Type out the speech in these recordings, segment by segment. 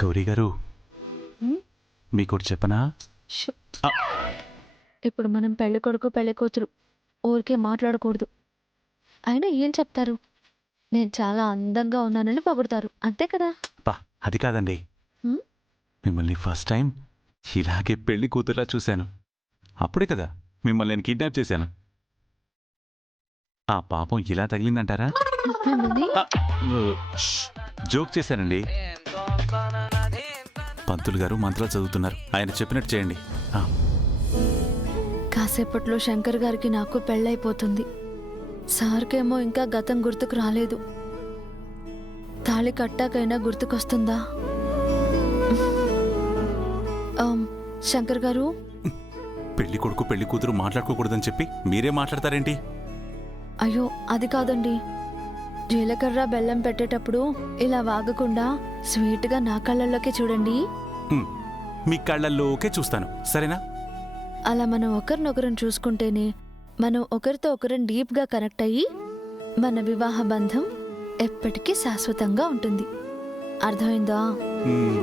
గౌరీ గారు హ్మ్? మీకోటి చెప్పనా? షు. ఆ! ఇప్పుడు మనం పెళ్లి కొడుకు పెళ్లి కూతురు ఊరికే మాట్లాడకూడదు. అయినా ఏం చెప్తారు? నేను చాలా అందంగా ఉన్నానని పొగుడుతారు అంతే కదా. అబ్బా! అది కాదండి. హ్మ్? మిమ్మల్ని ఫస్ట్ టైం ఇలాగే పెళ్లి కూతురులా చూశాను. అప్పుడే కదా మిమ్మల్ని నేను కిడ్నాప్ చేశాను. ఆ పాపం ఇలా తగిలిందంటారా? మిమ్మల్ని ఆ! ష్! జోక్ చేశానండి. పంతులు గారు మంత్రాలు చదువుతున్నారు. ఆయన చెప్పినట్టు చేయండి. ఆ! కాసేపట్లో శంకర్ గారికి నాకు పెళ్ళైపోతుంది. సార్కేమో ఇంకా గతం గుర్తుకు రాలేదు. తాళి కట్టాకైనా గుర్తుకొస్తుందా? శంకర్ గారు, పెళ్లి కొడుకు పెళ్లి కూతురు మాట్లాడుకోకూడదని చెప్పి మీరే మాట్లాడతారేంటి? అయ్యో అది కాదండి. జీలకర్ర బెల్లం పెట్టేటప్పుడు ఇలా వాగకుండా స్వీట్గా నా కళ్ళల్లోకి చూడండి. హ్మ్. మీ కళ్ళల్లోకే చూస్తాను, సరేనా? అలా మనం ఒకరినొకరం చూసుకుంటేనే మనం ఒకరితో ఒకరం డీప్గా కనెక్ట్ అయ్యి మన వివాహ బంధం ఎప్పటికీ శాశ్వతంగా ఉంటుంది. అర్థమైందా? హ్మ్.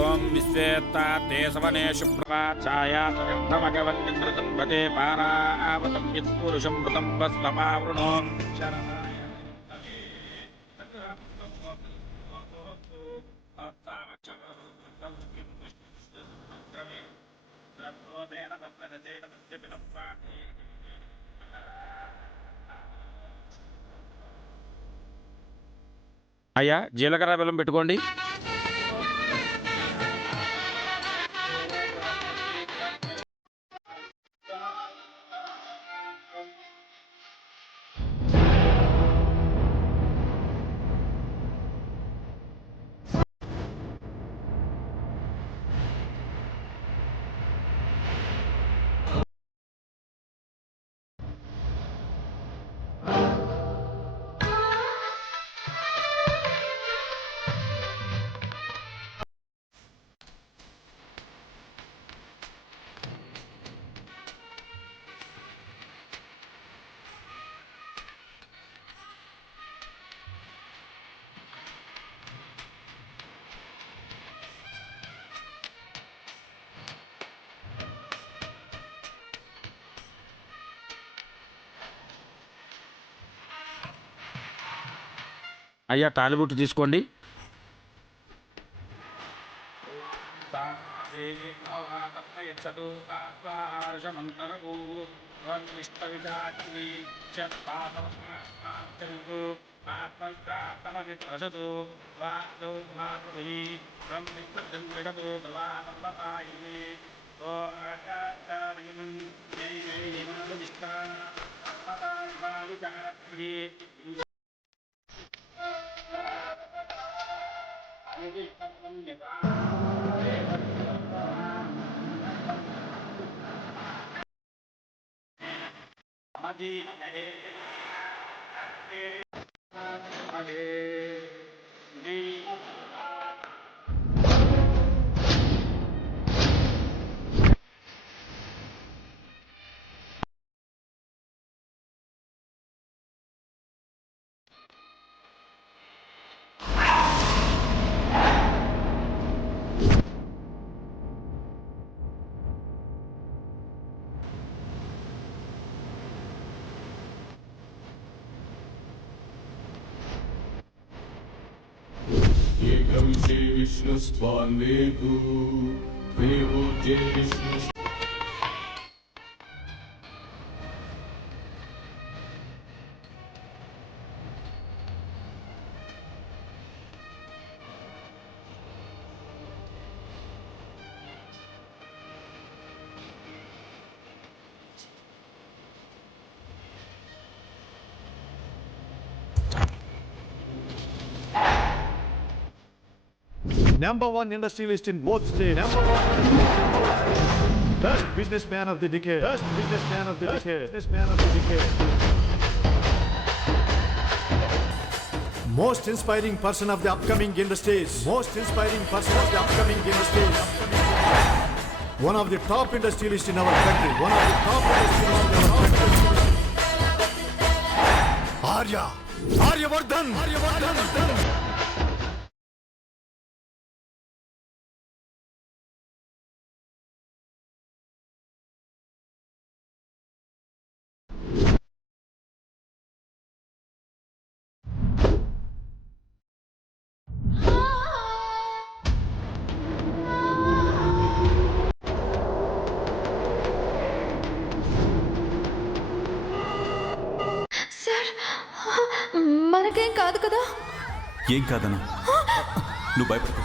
ఓం విశ్వేత్తే సవనేషు ప్రవాచాయామగవన్మృతంపతే పారావతం యత్పురుషం మృతం వస్వపావృణో అయ్యా జీలకర్ర బెల్లం పెట్టుకోండి. అయ్యా తాలిబుట్టు తీసుకోండి. एकं Shri विष्णुस्त्वान्वेतु देवोज्ये Vishnu Number one industrialist in both states. Number one. Best businessman of the decade. Best businessman of the decade. Businessman of the decade. Most inspiring person of the upcoming industries. Most inspiring person of the upcoming industries. One of the top industrialists in our country. One of the top industrialists in our country. Arya. Aryavardhan. Aryavardhan. మనకేం కాదు కదా? ఏం కాదను, నువ్వు భయపడకు.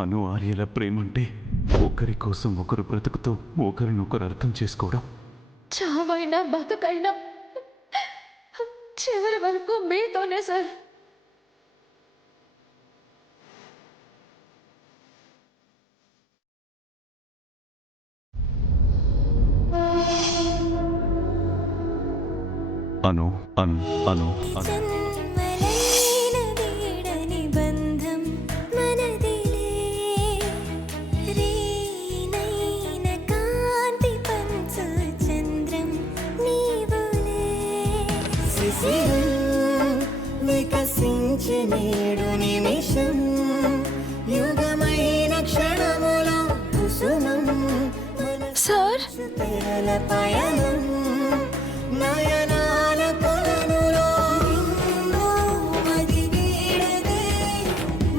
అను ఆర్యల ప్రేమంటే ఒకరి కోసం ఒకరు బ్రతుకుతూ ఒకరినొకరు అర్థం చేసుకోవడం. చావైనా బతుకైనా చివరి వరకు మీతోనే సార్. అను అను అను అను జన్మలైన వీడని బంధం మనదిలే, రీనైన కాంతి పంచు చంద్రం నీవులే. శిశిరం వికసించే నేడు నిమిషం, యుగమైన క్షణములో కుసుమం సార్, తెరల పయనం, నయనాల కొలనులో నిన్ను మది వీడదే.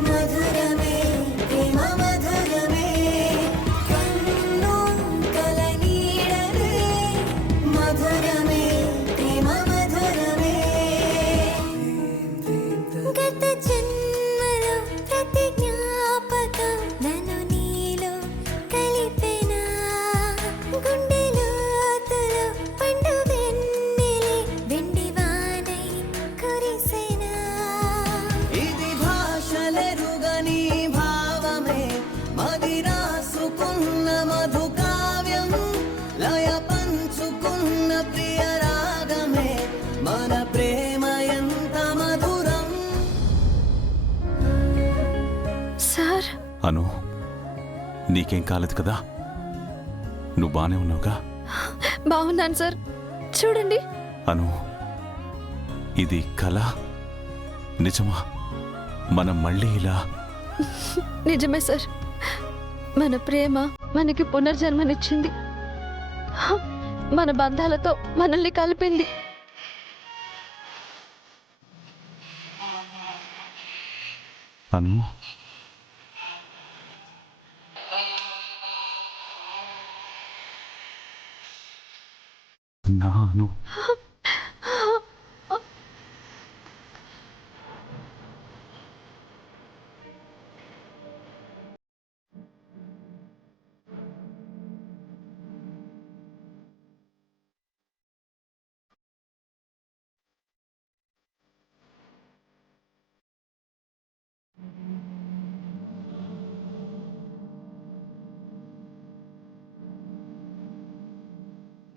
మధురమే ప్రేమ మధురమే, కన్ను కల నీడదే. మధురమే ప్రేమ మధురమే. గత జన్మలో ప్రతి జ్ఞాపకం నన్ను నీలో కలిపెనా. గుండె లోతులో పండు వెన్నెలే వెండి వానై కురిసెనా. ఇది భాషలెరుగని భావమే, మది రాసుకున్న మధు కావ్యం, లయ పంచుకున్న ప్రియ రాగమే, మన ప్రేమ ఎంత మధురం. సార్, అను, నీకేం కాలేదు కదా? నువ్వు బానే ఉన్నావుగా? బాగున్నాను సార్. చూడండి, అను, ఇది కళ నిజమా? మనం మళ్ళీ ఇలా నిజమే సార్. మన ప్రేమ మనకి పునర్జన్మనిచ్చింది. మన బంధాలతో మనల్ని కలిపింది. అను, నా అను,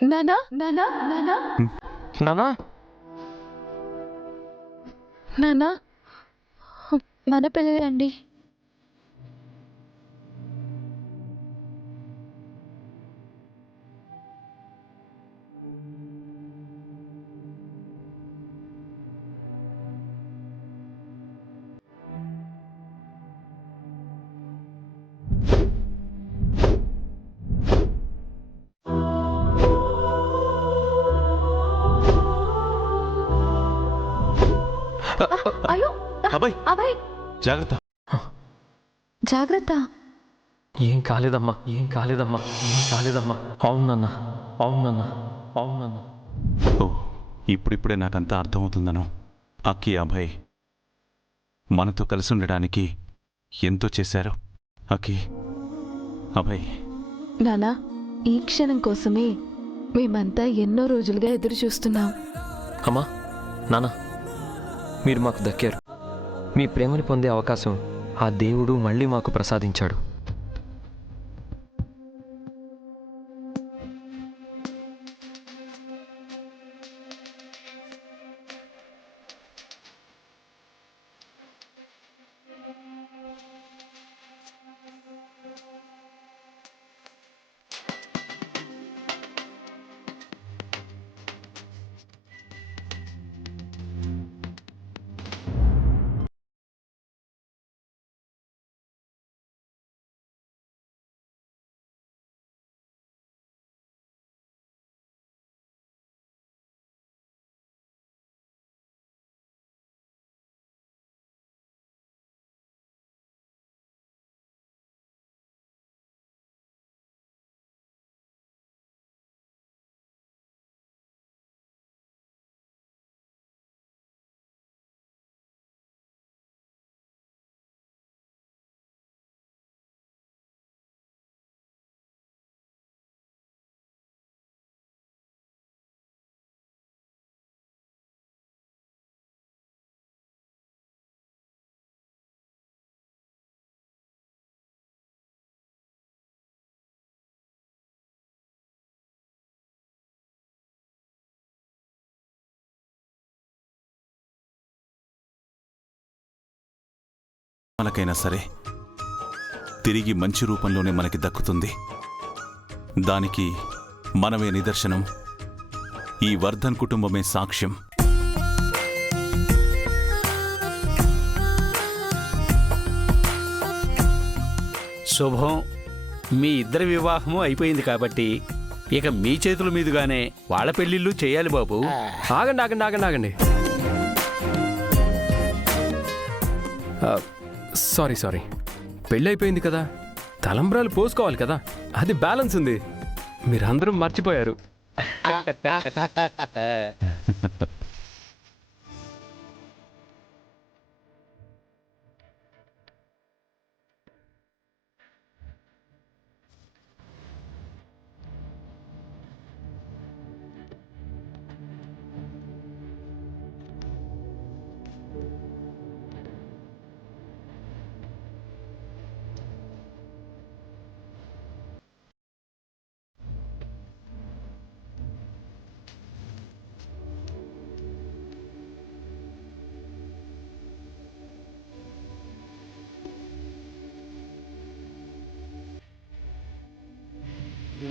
నానా నానా నానా నానా నానా, మన పెళ్ళి అండి. అయ్యో అబ్బాయి అభయ్ జాగ్రత్త. జాగ్రత్త. ఏం కాలేదమ్మా, ఏం కాలేదమ్మా, ఏం కాలేదమ్మా. అవునన్నా, అవునన్నా, అవునన్నా. ఓ ఇప్పుడిప్పుడే నాకంతా అర్థమవుతుందను. అక్కి అభయ్ మనతో కలిసి ఉండడానికి ఎంతో చేశారు. అక్కి అభయ్ నానా, ఈ క్షణం కోసమే మేమంతా ఎన్నో రోజులుగా ఎదురు చూస్తున్నాం. అమ్మా, నాన్న, మీరు మాకు దక్కారు. మీ ప్రేమని పొందే అవకాశం ఆ దేవుడు మళ్ళీ మాకు ప్రసాదించాడు. మనకైనా సరే తిరిగి మంచి రూపంలోనే మనకి దక్కుతుంది. దానికి మనమే నిదర్శనం. ఈ వర్ధన్ కుటుంబమే సాక్ష్యం. శుభం. మీ ఇద్దరి వివాహము అయిపోయింది కాబట్టి ఇక మీ చేతుల మీదుగానే వాళ్ళ పెళ్లిళ్ళు చేయాలి బాబు. ఆగండి, ఆగండి, ఆగండి, ఆగండి. Sorry, sorry. పెళ్ళి అయిపోయింది కదా, తలంబ్రాలు పోసుకోవాలి కదా, అది బ్యాలెన్స్ ఉంది. మీరందరూ మర్చిపోయారు.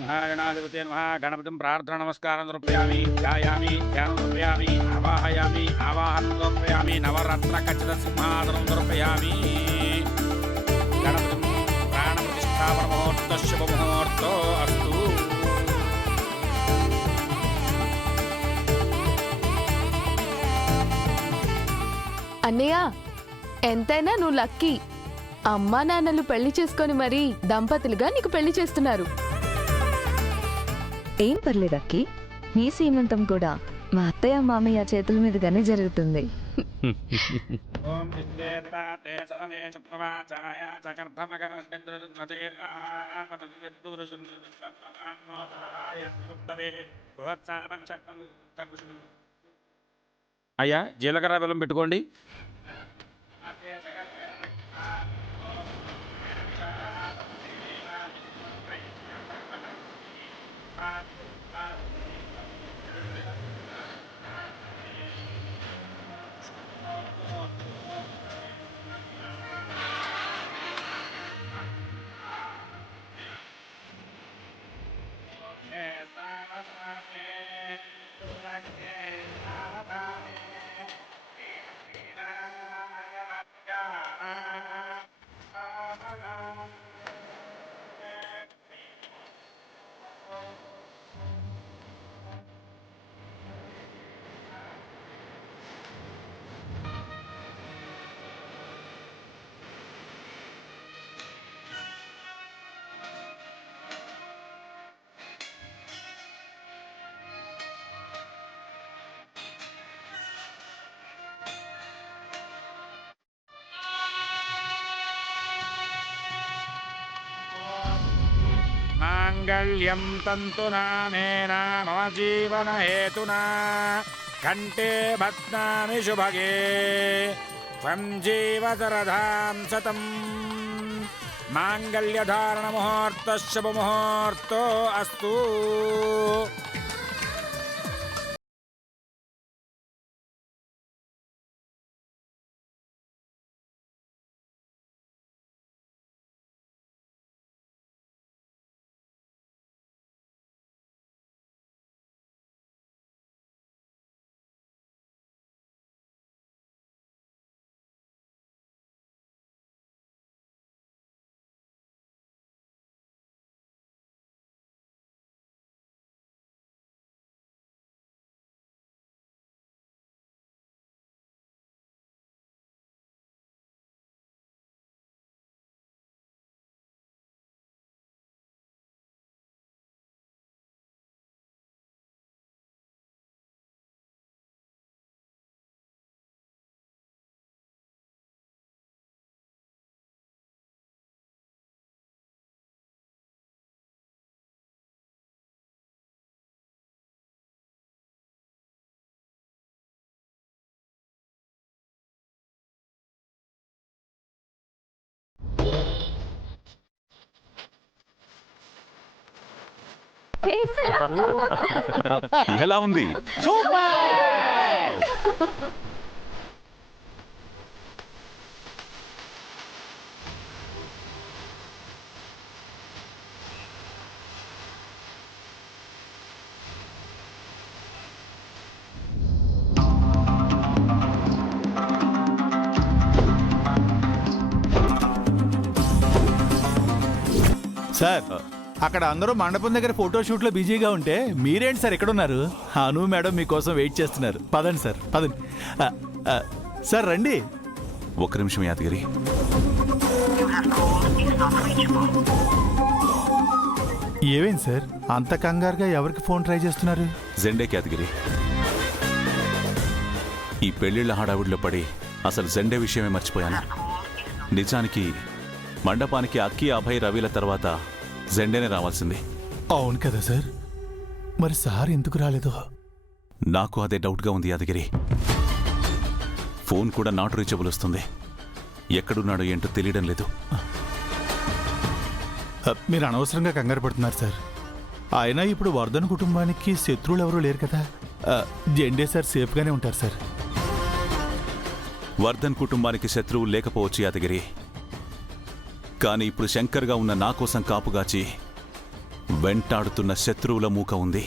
నారాయణాధిపతే నమః. గణపతిం ప్రార్థన నమస్కారం సమర్పయామి. ధ్యాయామి, ధ్యానం సమర్పయామి. ఆవాహయామి, ఆవాహనం సమర్పయామి. నవరత్న ఖచ్చిత సింహాసనం సమర్పయామి. గణపతిం ప్రాణప్రతిష్ఠాపన ముహూర్త శుభ ముహూర్తో అస్తు. అన్నయ్య, ఎంతైనా నువ్వు లక్కీ. అమ్మా నాన్నలు పెళ్లి చేసుకొని మరీ దంపతులుగా నీకు పెళ్లి చేస్తున్నారు. ఏం పర్లేదు అక్కి, నీ సీమంతం కూడా మా అత్తయ్య మామయ్య చేతుల మీదుగానే జరుగుతుంది. ఓం విద్యేతాతే సరవేష ప్రవాచాయ అయ్యా, జీలకర్ర బెల్లం పెట్టుకోండి. మాంగళ్యం తంతునా నేన మమ జీవన హేతునా కంఠే బధ్నామి శుభగే త్వం జీవ శరదాం శతం మాంగళ్యధారణ ముహూర్త శుభ ముహూర్తో అస్తు. ఎలా ఉంది? సార్ అక్కడ అందరూ మండపం దగ్గర ఫోటోషూట్ లో బిజీగా ఉంటే మీరేంటి సార్ ఎక్కడున్నారు? అను మేడం మీకోసం వెయిట్ చేస్తున్నారు. పదండి సార్, పదండి. సార్ రండి. ఒక్క నిమిషం యాదగిరి. ఏమేం సార్ అంత కంగారుగా ఎవరికి ఫోన్ ట్రై చేస్తున్నారు? జెండే యాదగిరి. ఈ పెళ్లిళ్ల హడావుడిలో పడి అసలు జెండే విషయమే మర్చిపోయాను. నిజానికి మండపానికి అక్కి, అభయ్, రవిల తర్వాత జెండేనే రావాల్సింది. అవును కదా సార్, మరి సార్ ఎందుకు రాలేదో? నాకు అదే డౌట్గా ఉంది యాదగిరి. ఫోన్ కూడా నాట్ రీచబుల్ వస్తుంది. ఎక్కడున్నాడో ఏంటో తెలియడం లేదు. మీరు అనవసరంగా కంగారు పడుతున్నారు సార్. అయినా ఇప్పుడు వర్ధన్ కుటుంబానికి శత్రువులు ఎవరూ లేరు కదా. జెండే సార్ సేఫ్గానే ఉంటారు సార్. వర్ధన్ కుటుంబానికి శత్రువులు లేకపోవచ్చు యాదగిరి. కానీ ఇప్పుడు శంకర్గా ఉన్న నా కోసం కాపుగాచి వెంటాడుతున్న శత్రువుల మూక ఉంది.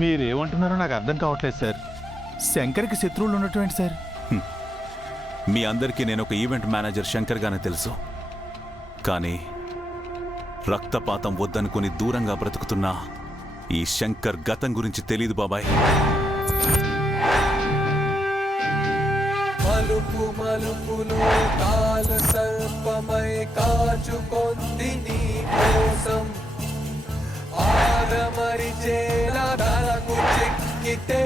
మీరేమంటున్నారో నాకు అర్థం కావట్లేదు సార్. శంకర్కి శత్రువులు ఉన్నటువంటి సార్. మీ అందరికీ నేను ఒక ఈవెంట్ మేనేజర్ శంకర్గానే తెలుసు. కానీ రక్తపాతం వద్దనుకుని దూరంగా బ్రతుకుతున్నా ఈ శంకర్ గతం గురించి తెలీదు బాబాయ్. మలుపు మలుపులో కాల సర్పమై కాచుకొంది నీ కోసం ఆరమరిచేలా తలకు చిక్కితే